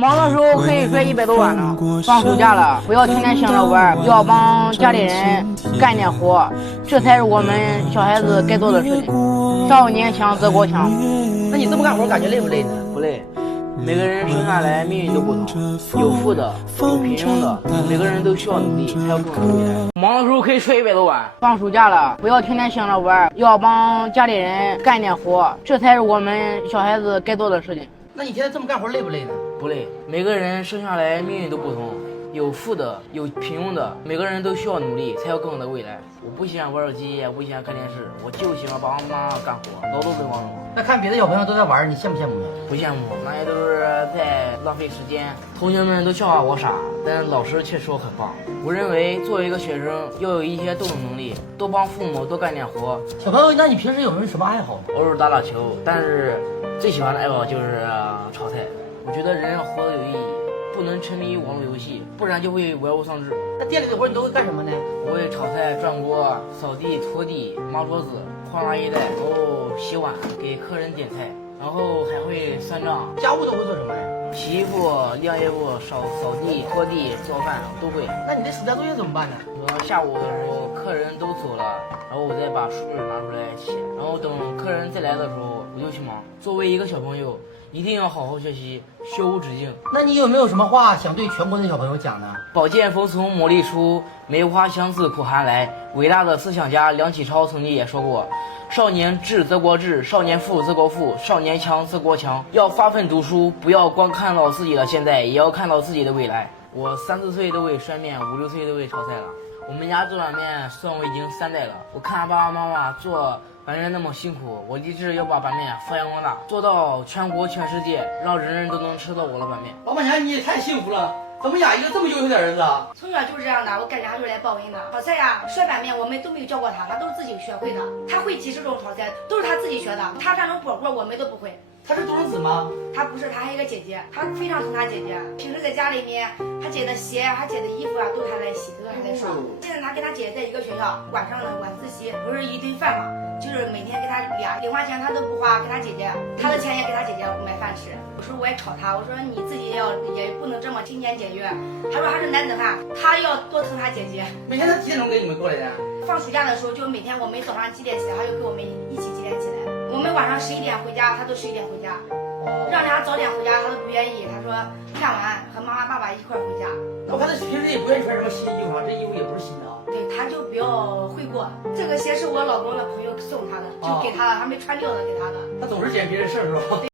忙的时候可以赚100多万呢。放暑假了，不要天天想着玩，要帮家里人干点活，这才是我们小孩子该做的事情。少年强则国强。那你这么干活，感觉累不累呢？不累。每个人生下来命运都不同，有富的，有平庸的，每个人都需要努力，才有更好的未来。忙的时候可以赚100多万。放暑假了，不要天天想着玩，要帮家里人干点活，这才是我们小孩子该做的事情。那你天天这么干活累不累呢？不累。每个人生下来命运都不同，有富的，有平庸的，每个人都需要努力，才有更好的未来。我不喜欢玩手机，也不喜欢看电视，我就喜欢帮妈妈干活，劳动没忘了。那看别的小朋友都在玩，你羡不羡慕呢？不羡慕，那些都是在浪费时间。同学们都笑话我傻，但老师却说我很棒。我认为作为一个学生，要有一些动手能力，多帮父母，多干点活。小朋友，那你平时有没有什么爱好呢？偶尔打打球，但是最喜欢的爱好就是炒菜。我觉得人要活得有意义，不能沉迷于网络游戏，不然就会玩物丧志。那店里的活你都会干什么呢？我会炒菜、转锅、扫地、拖地、抹桌子、换垃圾袋，然后洗碗，给客人点菜，然后还会算账。家务都会做什么呀？洗衣服、晾衣服、扫地、拖地、做饭都会。那你这暑假作业怎么办呢？我下午的时候客人都走了，然后我再把书本拿出来写，然后等客人再来的时候我就去忙。作为一个小朋友，一定要好好学习，学无止境。那你有没有什么话想对全国的小朋友讲呢？宝剑锋从磨砺出，梅花香自苦寒来。伟大的思想家梁启超曾经也说过，少年智则国智，少年富则国富，少年强则国强。要发奋读书，不要光看到自己的现在，也要看到自己的未来。我3、4岁都会摔面，5、6岁都会炒菜了。我们家做碗面算我已经3代了。我看爸爸妈妈做板面那么辛苦，我立志要把板面发扬光大，做到全国全世界，让人人都能吃到我的板面。老板娘，你也太幸福了，怎么养一个这么优秀的儿子啊？从小就是这样的，我感觉他就是来报恩的。炒菜呀、摔板面，我们都没有教过他，他都是自己学会的。他会几十种炒菜，都是他自己学的。他那种火锅我们都不会。他是独生子吗？他不是，他还有一个姐姐，他非常疼他姐姐。平时在家里面，他姐的鞋、他姐的衣服啊，都他来洗，都他来刷。现在他跟他姐姐在一个学校，晚上的晚自习不是一顿饭嘛，就是每天给他俩零花钱他都不花，给他姐姐，他的钱也给他姐姐买饭吃。有时候我也吵他，我说你自己也不能这么勤俭节约。他说他是男子汉，他要多疼他姐姐。每天他几点钟给你们过来的？放暑假的时候，就每天我们早上几点起来，他就跟我们一起几点起来。我们晚上11点回家，他都11点回家。让他早点回家，他都不愿意。他说看完和妈妈爸爸一块回家。那我看他平时也不愿意穿什么新衣服啊，这衣服也不是新的啊。对，他就比较会过。这个鞋是我老公的朋友送他的，就给他了，还没穿掉的给他的。他总是捡别人事儿是吧？